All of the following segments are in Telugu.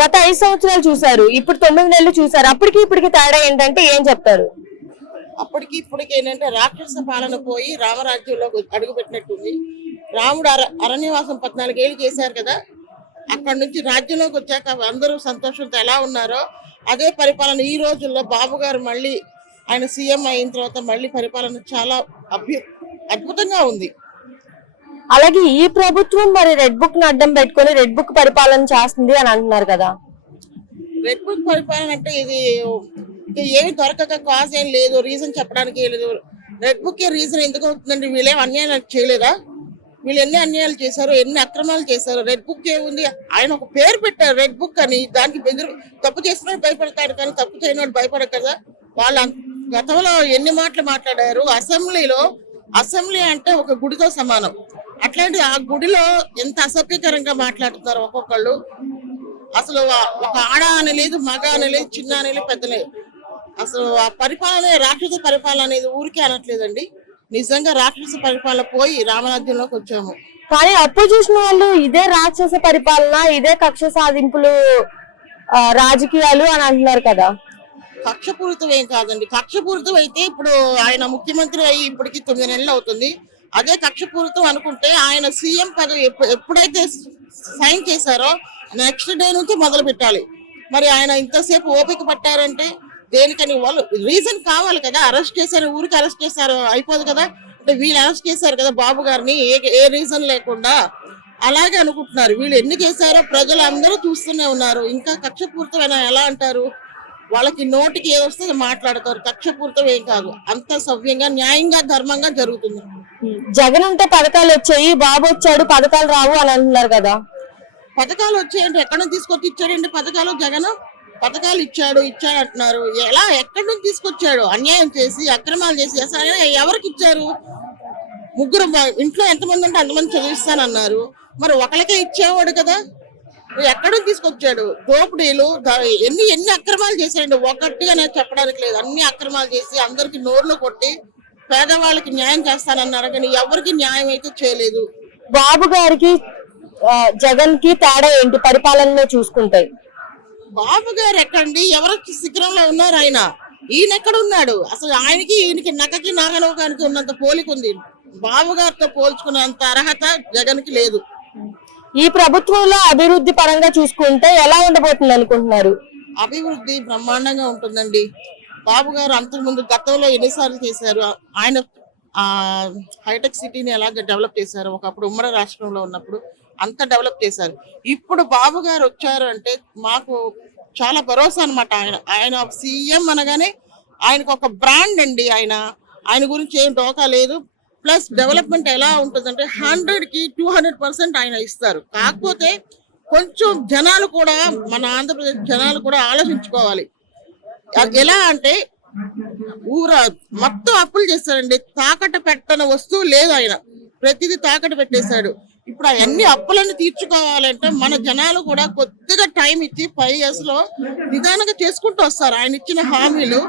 గత 5 సంవత్సరాలు చూసారు, ఇప్పుడు 9 నెలలు చూసారు. అప్పటికి ఇప్పటికి తేడా ఏంటంటే ఏం చెప్తారు? అప్పటికి ఇప్పటికి ఏంటంటే రాక్షస పాలన పోయి రామరాజ్యంలో అడుగుపెట్టినట్టుంది. రాముడు అరణ్యవాసం 14 ఏళ్ళు చేశారు కదా, అక్కడి నుంచి రాజ్యంలోకి వచ్చాక అందరూ సంతోషంతో ఎలా ఉన్నారో అదే పరిపాలన ఈ రోజుల్లో బాబు గారు మళ్ళీ ఆయన సీఎం అయిన తర్వాత మళ్ళీ పరిపాలన చాలా అద్భుతంగా ఉంది. అలాగే ఈ ప్రభుత్వం మరి రెడ్ బుక్ ను అడ్డం పెట్టుకొని రెడ్ బుక్ పరిపాలన చేస్తుంది అని అంటున్నారు కదా. రెడ్ బుక్ పరిపాలన అంటే ఇది ఏమి దొరకక కాజ్ ఏం లేదు, రీజన్ చెప్పడానికి లేదు. రెడ్ బుక్ రీజన్ ఎందుకు అవుతుందండి? వీళ్ళేం అన్యాయాలు చేయలేదా? వీళ్ళు ఎన్ని అన్యాయాలు చేశారు, ఎన్ని అక్రమాలు చేశారు. రెడ్ బుక్ ఏముంది? ఆయన ఒక పేరు పెట్టారు రెడ్ బుక్ అని, దానికి తప్పు చేసినోడు భయపడతాడు కానీ తప్పు చేయనోడు భయపడదు కదా. వాళ్ళ గతంలో ఎన్ని మాటలు మాట్లాడారు అసెంబ్లీలో. అసెంబ్లీ అంటే ఒక గుడితో సమానం. అట్లాంటి ఆ గుడిలో ఎంత అసభ్యకరంగా మాట్లాడుతున్నారు ఒక్కొక్కళ్ళు. అసలు ఒక ఆడ అని లేదు, మగ అని లేదు, చిన్న అని లేదు, పెద్ద లేదు. అసలు ఆ పరిపాలన రాక్షస పరిపాలన అనేది ఊరికే అనట్లేదండి. నిజంగా రాక్షస పరిపాలన పోయి రామరాజ్యంలోకి వచ్చాము. కానీ అప్పుడు చూసిన వాళ్ళు ఇదే రాక్షస పరిపాలన, ఇదే కక్ష సాధింపులు రాజకీయాలు అని అంటున్నారు కదా. కక్షపూరితం ఏం కాదండి. కక్షపూరితం అయితే ఇప్పుడు ఆయన ముఖ్యమంత్రి అయ్యి ఇప్పటికి 9 నెలలు అవుతుంది. అదే కక్షపూరితం అనుకుంటే ఆయన సీఎం పదవి ఎప్పుడైతే సైన్ చేశారో నెక్స్ట్ డే నుంచి మొదలు పెట్టాలి. మరి ఆయన ఇంతసేపు ఓపిక పట్టారంటే దేనికని? వాళ్ళు రీజన్ కావాలి కదా. అరెస్ట్ చేశారు, ఊరికి అరెస్ట్ చేశారు అయిపోదు కదా. అంటే వీళ్ళు అరెస్ట్ చేశారు కదా బాబు గారిని, ఏ రీజన్ లేకుండా. అలాగే అనుకుంటున్నారు. వీళ్ళు ఎన్ని చేశారో ప్రజలు అందరూ చూస్తూనే ఉన్నారు. ఇంకా కక్షపూరితమైన ఎలా అంటారు? వాళ్ళకి నోటికి ఏదొస్తే మాట్లాడతారు. కక్షపూరితం ఏం కాదు, అంత సవ్యంగా న్యాయంగా ధర్మంగా జరుగుతుంది. జగన్ ఉంటే పథకాలు వచ్చాయి, బాబు వచ్చాడు పథకాలు రావు అని అంటున్నారు కదా. పథకాలు వచ్చాయంటే ఎక్కడ నుంచి తీసుకొచ్చి ఇచ్చాడండి పథకాలు? జగన్ పథకాలు ఇచ్చాడు అంటున్నారు. ఎలా, ఎక్కడి నుంచి తీసుకొచ్చాడు? అన్యాయం చేసి అక్రమాలు చేసి అసలు ఎవరికి ఇచ్చారు? ముగ్గురు ఇంట్లో ఎంతమంది ఉంటే అంతమంది చదివిస్తానన్నారు. మరి ఒకరికే ఇచ్చేవాడు కదా. ఎక్కడి నుంచి తీసుకొచ్చాడు? దోపిడీలు ఎన్ని అక్రమాలు చేశాడండి. ఒకటిగా నేను చెప్పడానికి లేదు, అన్ని అక్రమాలు చేసి అందరికి నోర్లు కొట్టి పేదవాళ్ళకి న్యాయం చేస్తానన్నారు కానీ ఎవరికి న్యాయం అయితే చేయలేదు. బాబు గారికి జగన్ కి తేడా ఏంటి పరిపాలనలో చూసుకుంటే? బాబు గారు ఎక్కండి, ఎవరు శిఖరంలో ఉన్నారు ఆయన. ఈయన ఎక్కడ ఉన్నాడు? అసలు ఆయనకి ఈయనకి నక్కకి నాగలోకానికి ఉన్నంత పోలిక ఉంది. బాబు గారితో పోల్చుకున్నంత అర్హత జగన్ కి లేదు. ఈ ప్రభుత్వంలో అభివృద్ధి పరంగా చూసుకుంటే ఎలా ఉండబోతుంది అనుకుంటున్నారు? అభివృద్ధి బ్రహ్మాండంగా ఉంటుందండి. బాబు గారు అంతకుముందు గతంలో ఎన్నిసార్లు చేశారు. ఆయన హైటెక్ సిటీని ఎలాగ డెవలప్ చేశారు, ఒకప్పుడు ఉమ్మడి రాష్ట్రంలో ఉన్నప్పుడు అంత డెవలప్ చేశారు. ఇప్పుడు బాబు గారు వచ్చారు అంటే మాకు చాలా భరోసా అనమాట. ఆయన సీఎం అనగానే ఆయనకు ఒక బ్రాండ్ అండి. ఆయన గురించి ఏం డోకా లేదు. ప్లస్ డెవలప్మెంట్ ఎలా ఉంటుందంటే 100కి 200% ఆయన ఇస్తారు. కాకపోతే కొంచెం జనాలు కూడా, మన ఆంధ్రప్రదేశ్ జనాలు కూడా ఆలోచించుకోవాలి. ఎలా అంటే మొత్తం అప్పులు చేస్తారండి. తాకట్టు పెట్టని వస్తువు లేదు. ఆయన ప్రతిదీ తాకట్టు పెట్టేశాడు. ఇప్పుడు అవన్నీ అప్పులన్నీ తీర్చుకోవాలంటే మన జనాలు కూడా కొద్దిగా టైం ఇచ్చి 5 years లో నిదానంగా చేసుకుంటూ వస్తారు. ఆయన ఇచ్చిన హామీలు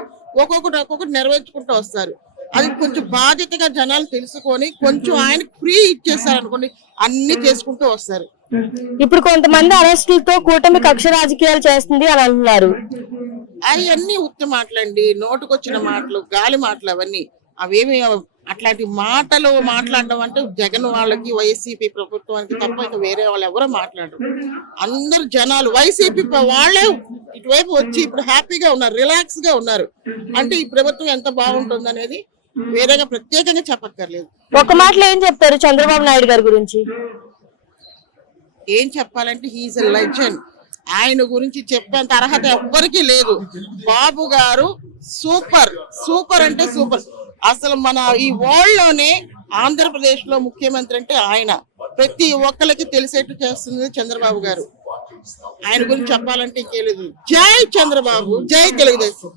ఒక్కొక్కటి నెరవేర్చుకుంటూ వస్తారు. అది కొంచెం బాధ్యతగా జనాలు తెలుసుకొని కొంచెం ఆయన ఫ్రీ ఇచ్చేస్తారు అనుకోండి, అన్ని చేసుకుంటూ వస్తారు. ఇప్పుడు కొంతమంది అరెస్టులతో కూటమి కక్ష రాజకీయాలు చేస్తుంది అని అంటున్నారు. అవన్నీ ఉత్తి మాటలండి, నోటుకొచ్చిన మాటలు, గాలి మాటలు. అవన్నీ అవేమి అట్లాంటి మాటలు మాట్లాడడం అంటే జగన్ వాళ్ళకి, వైసీపీ ప్రభుత్వానికి తప్ప ఇంకా వేరే వాళ్ళు ఎవరో మాట్లాడరు. అందరు జనాలు వైసీపీ వాళ్ళే ఇటువైపు వచ్చి ఇప్పుడు హ్యాపీగా ఉన్నారు, రిలాక్స్ గా ఉన్నారు. అంటే ఈ ప్రభుత్వం ఎంత బాగుంటుంది అనేది వేరేగా ప్రత్యేకంగా చెప్పక్కర్లేదు. ఒక మాటలో ఏం చెప్తారు చంద్రబాబు నాయుడు గారి గురించి? ఏం చెప్పాలంటే హీఈస్ ఎ లెజెండ్. ఆయన గురించి చెప్పేంత అర్హత ఎవ్వరికీ లేదు. బాబు గారు సూపర్ అంటే సూపర్. అసలు మన ఈ వరల్డ్ లోనే ఆంధ్రప్రదేశ్ లో ముఖ్యమంత్రి అంటే ఆయన. ప్రతి ఒక్కరికి తెలిసేట్టు చేస్తుంది చంద్రబాబు గారు. ఆయన గురించి చెప్పాలంటే ఇంకేం లేదు. జై చంద్రబాబు, జై తెలుగుదేశం.